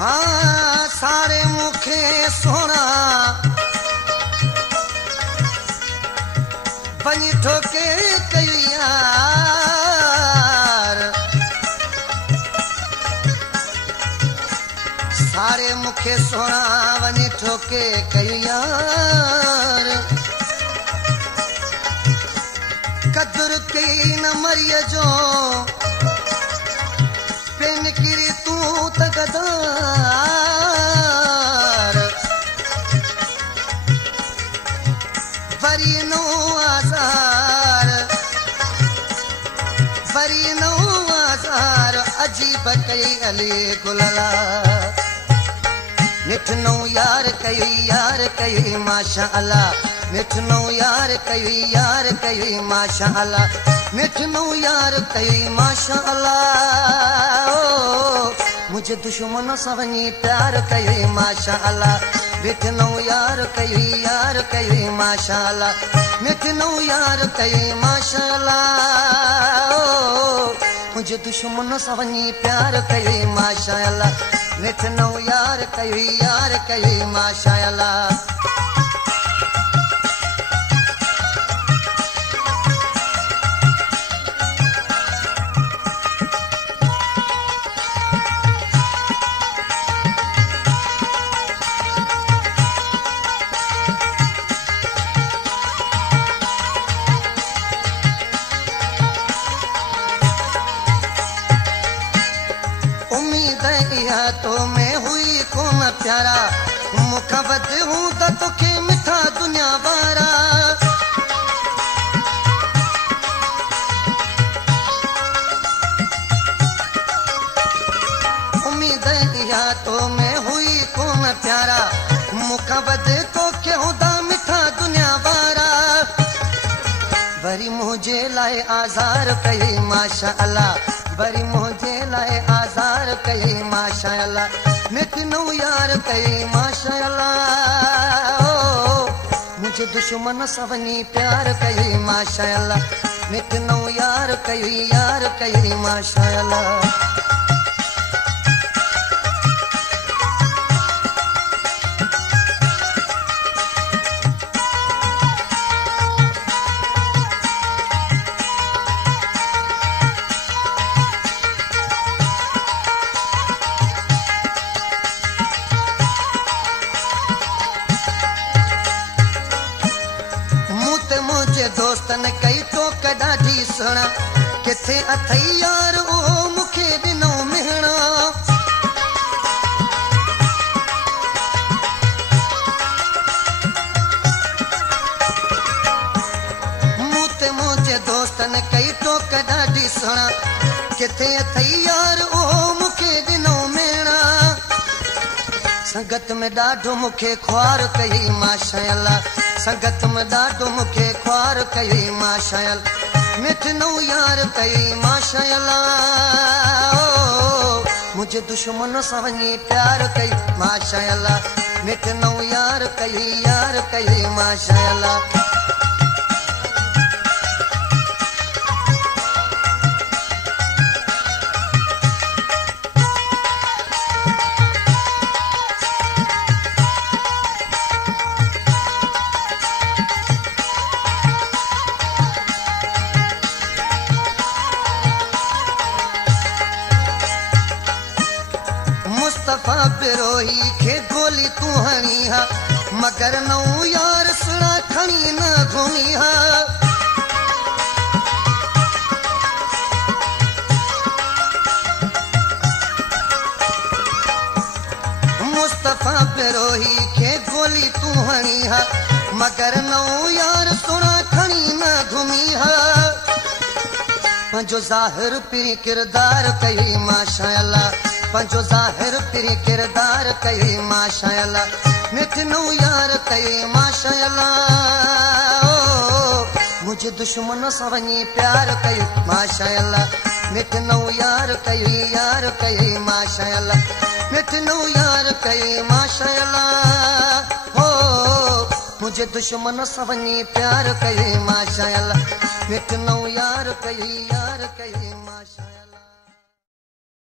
हाँ सारे मुखे सोना बनी ठोके कई यार, सारे मुखे सोना बनी ठोके कई यार, कदर कई न मरिय जो पेन किरी तू तकदार, वरी नो आज़ार, वरी नो आज़ार अजीब कई अली गुलला, निठ नो यार कई माशा अल्लाह, निठ नो यार कई माशा अल्लाह, निठ नो यार कई माशा अल्लाह, मुझे दुश्मन सवनी प्यार कई माशा अल्लाह, निठ नो यार कई माशा अल्लाह, निठ नो यार कई माशा अल्लाह, मुझे दुश्मन सवनी प्यार कई माशा अल्लाह, निठ नो यार कई माशा अल्लाह। तो मैं हुई कोन प्यारा मुखबत हूँ तो तुखे मिठा दुनिया बारा, उम्मीद या तो मैं हुई कोन प्यारा मुखबत तो क्यों दा मिठा दुनिया बारा, वरी मुझे लाए आजार कई माशा अल्लाह, वरी मुझे लाए आजार कई माशा अल्लाह, निठ नो यार कई माशा अल्लाह, मुझे दुश्मन सवनी प्यार कई माशा अल्लाह, निठ नो यार कई माशा अल्लाह। दोस्तन कई तो कॾाढी सुणा किथे अथई यार ओ मुखे ॾिनो मिहणा, मूं ते मुंहिंजे दोस्तन कई तो कॾाढी सुणा किथे अथई यार ओ मुखे ॾिनो मिहणा, संगत में ॾाढो मुखे ख्वार कई माशा अल्लाह, संगत में ॾाढो मुखे ख्वार कई माशा अल्लाह, निठ नो यार कई माशा अल्लाह, मुझे दुश्मन सवनी प्यार कई माशा अल्लाह, निठ नो यार कई माशा अल्लाह। मुस्तफा बिरोही खे गोली तू हणी हा मगर नौ यार सुना खणी न घुमी हा, मुस्तफा बिरोही खे गोली तू हणी हा मगर नौ यार सुना खणी न घुमी हा, पंहिंजो ज़ाहिर पिरी किरदार कई माशा अल्लाह, पंहिंजो ज़ाहिर पिरी किरदार कई माशा अल्लाह, मिठ नौ यार कई माशाअल्लाह मुझे दुश्मन सां वञी प्यार कई माशाअल्लाह मिठ नौ यार कई माशाअल्लाह मिठ नौ यार कई माशाअल्लाह हो मुझे दुश्मन सां वञी प्यार कई माशाअल्लाह मिठ नौ यार कई माशाअल्लाह